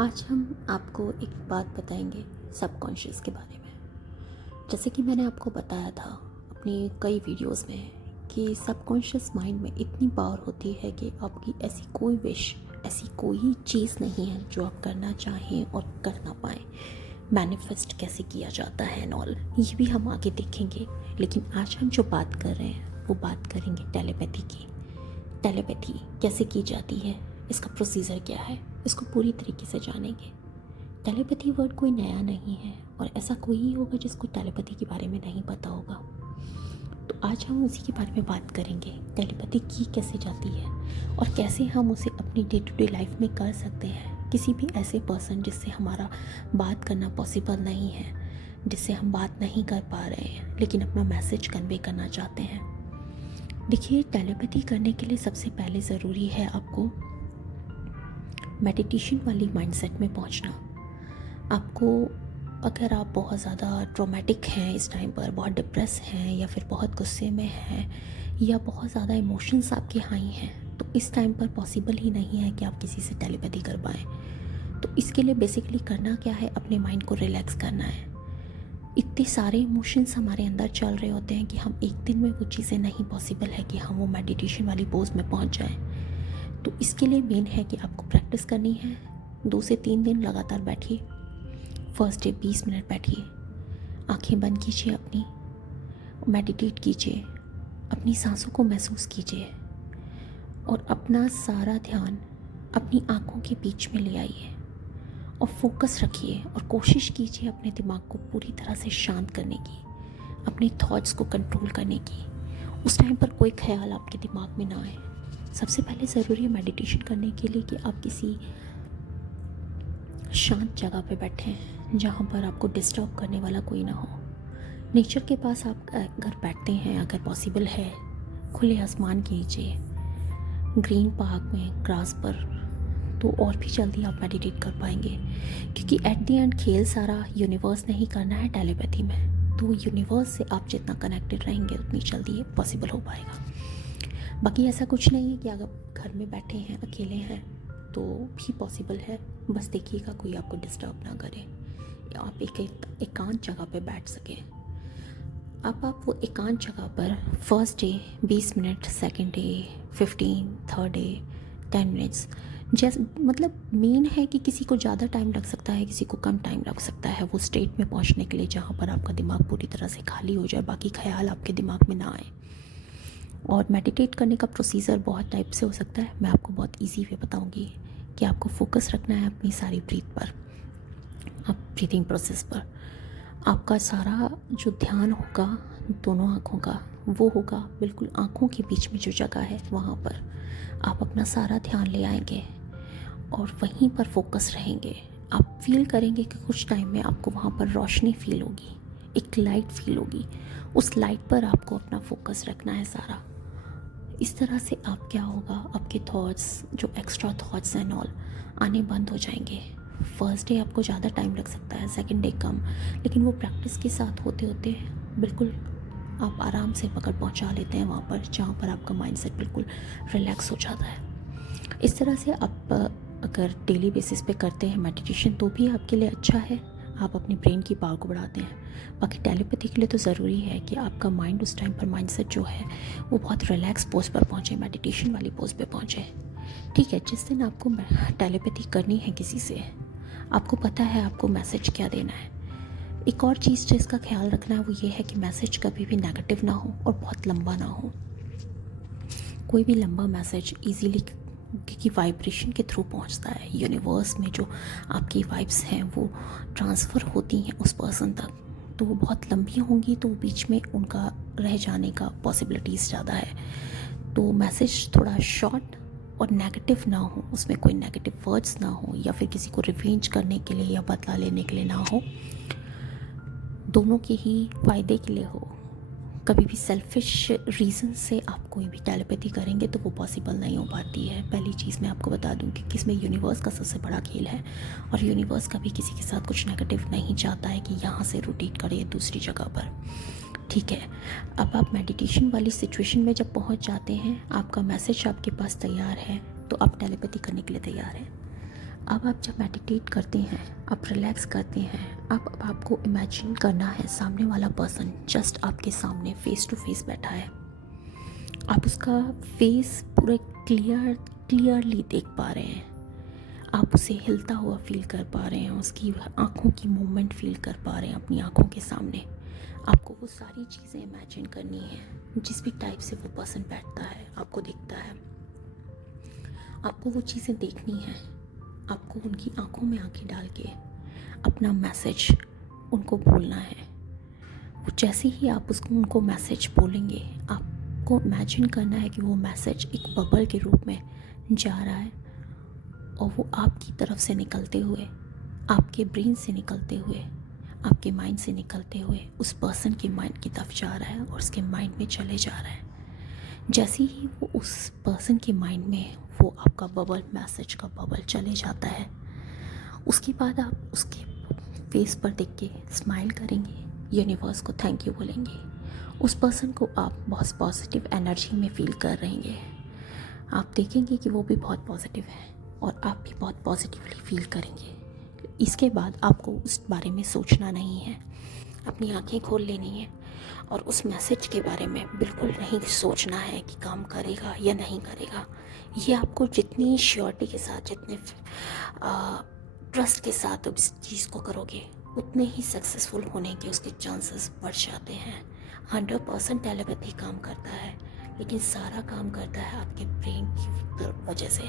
आज हम आपको एक बात बताएंगे सबकॉन्शियस के बारे में। जैसे कि मैंने आपको बताया था अपनी कई वीडियोस में कि सबकॉन्शियस माइंड में इतनी पावर होती है कि आपकी ऐसी कोई विश, ऐसी कोई चीज़ नहीं है जो आप करना चाहें और कर ना पाएँ। मैनिफेस्ट कैसे किया जाता है एंड ऑल, ये भी हम आगे देखेंगे। लेकिन आज हम जो बात कर रहे हैं वो बात करेंगे टेलीपैथी की। टेलीपैथी कैसे की जाती है, इसका प्रोसीजर क्या है, इसको पूरी तरीके से जानेंगे। टेलीपैथी वर्ड कोई नया नहीं है और ऐसा कोई ही होगा जिसको टेलीपैथी के बारे में नहीं पता होगा। तो आज हम उसी के बारे में बात करेंगे, टेलीपैथी की कैसे जाती है और कैसे हम उसे अपनी डे टू डे लाइफ में कर सकते हैं। किसी भी ऐसे पर्सन जिससे हमारा बात करना पॉसिबल नहीं है, जिससे हम बात नहीं कर पा रहे हैं लेकिन अपना मैसेज कन्वे करना चाहते हैं। देखिए, टेलीपैथी करने के लिए सबसे पहले ज़रूरी है आपको मेडिटेशन वाली माइंडसेट में पहुंचना। आपको, अगर आप बहुत ज़्यादा ट्रॉमेटिक हैं इस टाइम पर, बहुत डिप्रेस हैं या फिर बहुत गुस्से में हैं या बहुत ज़्यादा इमोशंस आपके हाई हैं, तो इस टाइम पर पॉसिबल ही नहीं है कि आप किसी से टेलीपैथी कर पाएँ। तो इसके लिए बेसिकली करना क्या है, अपने माइंड को रिलैक्स करना है। इतने सारे इमोशंस हमारे अंदर चल रहे होते हैं कि हम एक दिन में वो चीज़ें नहीं पॉसिबल है कि हम वो मेडिटेशन वाली पोज में पहुंच जाएं। तो इसके लिए मेन है कि आपको प्रैक्टिस करनी है। 2 से 3 दिन लगातार बैठिए। फर्स्ट डे 20 मिनट बैठिए, आंखें बंद कीजिए अपनी, मेडिटेट कीजिए, अपनी सांसों को महसूस कीजिए और अपना सारा ध्यान अपनी आंखों के बीच में ले आइए और फोकस रखिए और कोशिश कीजिए अपने दिमाग को पूरी तरह से शांत करने की, अपने थॉट्स को कंट्रोल करने की। उस टाइम पर कोई ख्याल आपके दिमाग में ना आए। सबसे पहले ज़रूरी है मेडिटेशन करने के लिए कि आप किसी शांत जगह पे बैठें जहाँ पर आपको डिस्टर्ब करने वाला कोई ना हो। नेचर के पास आप अगर बैठते हैं, अगर पॉसिबल है, खुले आसमान के नीचे, ग्रीन पार्क में, ग्रास पर, तो और भी जल्दी आप मेडिटेट कर पाएंगे। क्योंकि एट द एंड खेल सारा यूनिवर्स ने ही करना है टेलीपैथी में। तो यूनिवर्स से आप जितना कनेक्टेड रहेंगे उतनी जल्दी ये पॉसिबल हो पाएगा। बाकी ऐसा कुछ नहीं है कि अगर घर में बैठे हैं, अकेले हैं, तो भी पॉसिबल है। बस देखिएगा कोई आपको डिस्टर्ब ना करे, या आप एकांत जगह पे बैठ सकें। अब आप वो एकांत जगह पर first day 20 minute, second day 15, third day 10 minutes, जैसे मतलब मेन है कि किसी को ज़्यादा टाइम लग सकता है, किसी को कम टाइम लग सकता है वो स्टेट में पहुंचने के लिए जहाँ पर आपका दिमाग पूरी तरह से खाली हो जाए, बाकी ख्याल आपके दिमाग में ना आए। और मेडिटेट करने का प्रोसीजर बहुत टाइप से हो सकता है। मैं आपको बहुत इजी वे बताऊंगी कि आपको फोकस रखना है अपनी सारी ब्रीथ पर, आप ब्रीथिंग प्रोसेस पर। आपका सारा जो ध्यान होगा दोनों आँखों का, वो होगा बिल्कुल आँखों के बीच में जो जगह है वहाँ पर। आप अपना सारा ध्यान ले आएंगे और वहीं पर फोकस रहेंगे। आप फील करेंगे कि कुछ टाइम में आपको वहाँ पर रोशनी फील होगी, एक लाइट फील होगी। उस लाइट पर आपको अपना फोकस रखना है सारा। इस तरह से आप क्या होगा, आपके थॉट्स, जो एक्स्ट्रा थॉट्स एंड ऑल, आने बंद हो जाएंगे। फर्स्ट डे आपको ज़्यादा टाइम लग सकता है, सेकंड डे कम, लेकिन वो प्रैक्टिस के साथ होते होते बिल्कुल आप आराम से पकड़ पहुंचा लेते हैं वहाँ पर जहाँ पर आपका माइंडसेट बिल्कुल रिलैक्स हो जाता है। इस तरह से आप अगर डेली बेसिस पे करते हैं मेडिटेशन तो भी आपके लिए अच्छा है, आप अपनी ब्रेन की पावर को बढ़ाते हैं। बाकी टेलीपैथी के लिए तो ज़रूरी है कि आपका माइंड उस टाइम पर, माइंडसेट जो है वो बहुत रिलैक्स पोज पर पहुँचे, मेडिटेशन वाली पोज पे पहुँचे। ठीक है, जिस दिन आपको टेलीपैथी करनी है किसी से, आपको पता है आपको मैसेज क्या देना है। एक और चीज़ जिसका ख्याल रखना है वो ये है कि मैसेज कभी भी नेगेटिव ना हो और बहुत लंबा ना हो। कोई भी लंबा मैसेज इजीली, क्योंकि वाइब्रेशन के थ्रू पहुंचता है यूनिवर्स में, जो आपकी वाइब्स हैं वो ट्रांसफ़र होती हैं उस पर्सन तक, तो वो बहुत लंबी होंगी तो बीच में उनका रह जाने का पॉसिबिलिटीज़ ज़्यादा है। तो मैसेज थोड़ा शॉर्ट और नेगेटिव ना हो, उसमें कोई नेगेटिव वर्ड्स ना हो या फिर किसी को रिवेंज करने के लिए या बदला लेने के लिए ना हो, दोनों के ही फ़ायदे के लिए हो। कभी भी सेल्फिश रीज़न से आप कोई भी टेलीपैथी करेंगे तो वो पॉसिबल नहीं हो पाती है। पहली चीज़ मैं आपको बता दूं कि इसमें यूनिवर्स का सबसे बड़ा खेल है और यूनिवर्स कभी किसी के साथ कुछ नेगेटिव नहीं चाहता है कि यहाँ से रोटेट करे दूसरी जगह पर। ठीक है, अब आप मेडिटेशन वाली सिचुएशन में जब पहुँच जाते हैं, आपका मैसेज आपके पास तैयार है, तो आप टेलीपैथी करने के लिए तैयार हैं। अब आप जब मेडिटेट करते हैं, आप रिलैक्स करते हैं, अब आपको इमेजिन करना है सामने वाला पर्सन जस्ट आपके सामने फेस टू फेस बैठा है। आप उसका फेस पूरे क्लियरली देख पा रहे हैं। आप उसे हिलता हुआ फील कर पा रहे हैं, उसकी आँखों की मूवमेंट फील कर पा रहे हैं अपनी आँखों के सामने। आपको वो सारी चीज़ें इमेजिन करनी है जिस भी टाइप से वो पर्सन बैठता है, आपको दिखता है। आपको वो चीज़ें देखनी है। आपको उनकी आंखों में आंखें डाल के अपना मैसेज उनको बोलना है। वो जैसे ही आप उनको मैसेज बोलेंगे, आपको इमेजिन करना है कि वो मैसेज एक बबल के रूप में जा रहा है और वो आपकी तरफ से निकलते हुए, आपके ब्रेन से निकलते हुए, आपके माइंड से निकलते हुए उस पर्सन के माइंड की तरफ जा रहा है और उसके माइंड में चले जा रहा है। जैसे ही वो उस पर्सन के माइंड में वो आपका बबल, मैसेज का बबल चले जाता है, उसके बाद आप उसके फेस पर देख के स्माइल करेंगे, यूनिवर्स को थैंक यू बोलेंगे। उस पर्सन को आप बहुत पॉजिटिव एनर्जी में फील कर रहेंगे। आप देखेंगे कि वो भी बहुत पॉजिटिव है और आप भी बहुत पॉजिटिवली फील करेंगे। इसके बाद आपको उस बारे में सोचना नहीं है, अपनी आंखें खोल लेनी है और उस मैसेज के बारे में बिल्कुल नहीं सोचना है कि काम करेगा या नहीं करेगा। ये आपको जितनी श्योरिटी के साथ, जितने ट्रस्ट के साथ इस चीज़ को करोगे, उतने ही सक्सेसफुल होने के उसके चांसेस बढ़ जाते हैं। 100% टेलीपैथी काम करता है, लेकिन सारा काम करता है आपके ब्रेन की वजह से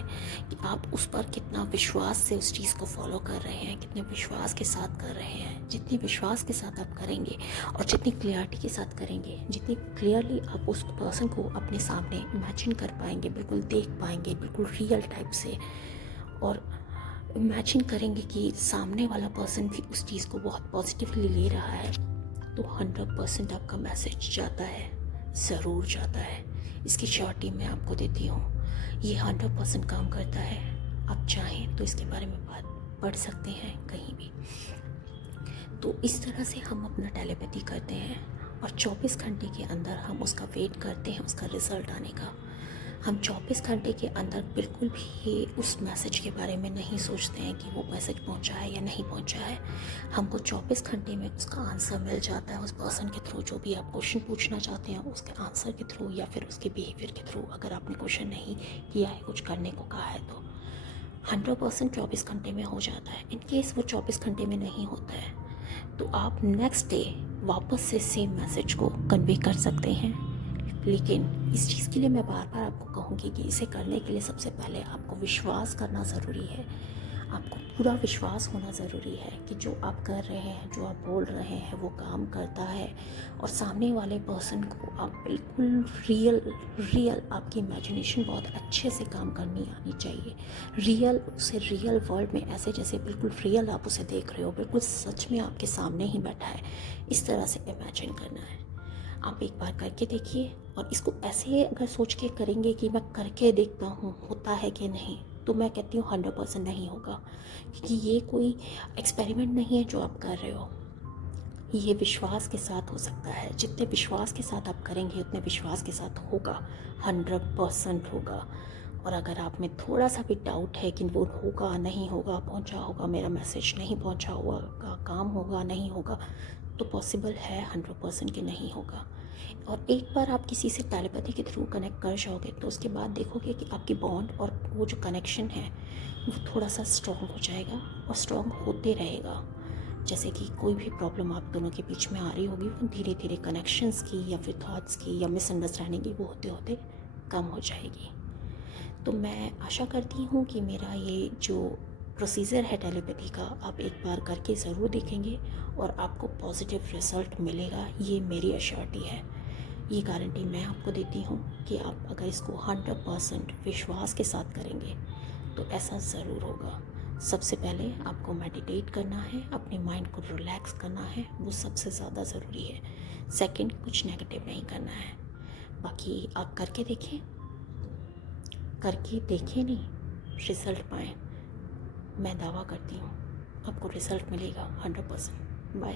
कि आप उस पर कितना विश्वास से उस चीज़ को फॉलो कर रहे हैं, कितने विश्वास के साथ कर रहे हैं। जितनी विश्वास के साथ आप करेंगे और जितनी क्लियरिटी के साथ करेंगे, जितनी क्लियरली आप उस पर्सन को अपने सामने इमेजिन कर पाएंगे, बिल्कुल देख पाएंगे, बिल्कुल रियल टाइप से, और इमेजिन करेंगे कि सामने वाला पर्सन भी उस चीज़ को बहुत पॉजिटिवली ले रहा है, तो 100% आपका मैसेज जाता है, ज़रूर जाता है। इसकी श्योरिटी मैं आपको देती हूँ। ये 100% काम करता है। आप चाहें तो इसके बारे में बात पढ़ सकते हैं कहीं भी। तो इस तरह से हम अपना टेलीपैथी करते हैं और 24 घंटे के अंदर हम उसका वेट करते हैं, उसका रिज़ल्ट आने का। हम 24 घंटे के अंदर बिल्कुल भी उस मैसेज के बारे में नहीं सोचते हैं कि वो मैसेज पहुंचा है या नहीं पहुंचा है। हमको 24 घंटे में उसका आंसर मिल जाता है उस पर्सन के थ्रू। जो भी आप क्वेश्चन पूछना चाहते हैं उसके आंसर के थ्रू या फिर उसके बिहेवियर के थ्रू, अगर आपने क्वेश्चन नहीं किया है, कुछ करने को कहा है, तो 100% 24 घंटे में हो जाता है। इन केस वो 24 घंटे में नहीं होता है तो आप नेक्स्ट डे वापस से सेम मैसेज को कन्वे कर सकते हैं। लेकिन इस चीज़ के लिए मैं बार बार आपको कहूँगी कि इसे करने के लिए सबसे पहले आपको विश्वास करना ज़रूरी है। आपको पूरा विश्वास होना ज़रूरी है कि जो आप कर रहे हैं, जो आप बोल रहे हैं, वो काम करता है। और सामने वाले पर्सन को आप बिल्कुल रियल आपकी इमेजिनेशन बहुत अच्छे से काम करनी आनी चाहिए। रियल, उसे रियल वर्ल्ड में ऐसे जैसे बिल्कुल रियल आप उसे देख रहे हो, बिल्कुल सच में आपके सामने ही बैठा है, इस तरह से इमेजिन करना है। आप एक बार करके देखिए और इसको ऐसे अगर सोच के करेंगे कि मैं करके देखता हूँ होता है कि नहीं, तो मैं कहती हूँ 100% नहीं होगा, क्योंकि ये कोई एक्सपेरिमेंट नहीं है जो आप कर रहे हो। ये विश्वास के साथ हो सकता है। जितने विश्वास के साथ आप करेंगे उतने विश्वास के साथ होगा, 100% होगा। और अगर आप में थोड़ा सा भी डाउट है कि वो होगा नहीं होगा, पहुंचा होगा मेरा मैसेज, नहीं पहुंचा होगा, काम होगा नहीं होगा, तो पॉसिबल है 100% कि नहीं होगा। और एक बार आप किसी से टेलीपैथी के थ्रू कनेक्ट कर जाओगे तो उसके बाद देखोगे कि आपकी बॉन्ड और वो जो कनेक्शन है वो थोड़ा सा स्ट्रॉन्ग हो जाएगा और स्ट्रॉन्ग होते रहेगा। जैसे कि कोई भी प्रॉब्लम आप दोनों के बीच में आ रही होगी, वो धीरे धीरे कनेक्शंस की या फिर थॉट्स की या मिसअंडरस्टैंडिंग की वो होते होते कम हो जाएगी। तो मैं आशा करती हूँ कि मेरा ये जो प्रोसीजर है टेलीपैथी का, आप एक बार करके ज़रूर देखेंगे और आपको पॉजिटिव रिज़ल्ट मिलेगा। ये मेरी एश्योरिटी है, ये गारंटी मैं आपको देती हूँ कि आप अगर इसको 100% विश्वास के साथ करेंगे तो ऐसा ज़रूर होगा। सबसे पहले आपको मेडिटेट करना है, अपने माइंड को रिलैक्स करना है, वो सबसे ज़्यादा ज़रूरी है। सेकंड, कुछ नेगेटिव नहीं करना है। बाकी आप करके देखें नहीं, रिज़ल्ट पाएँ। मैं दावा करती हूँ आपको रिज़ल्ट मिलेगा 100%। बाय।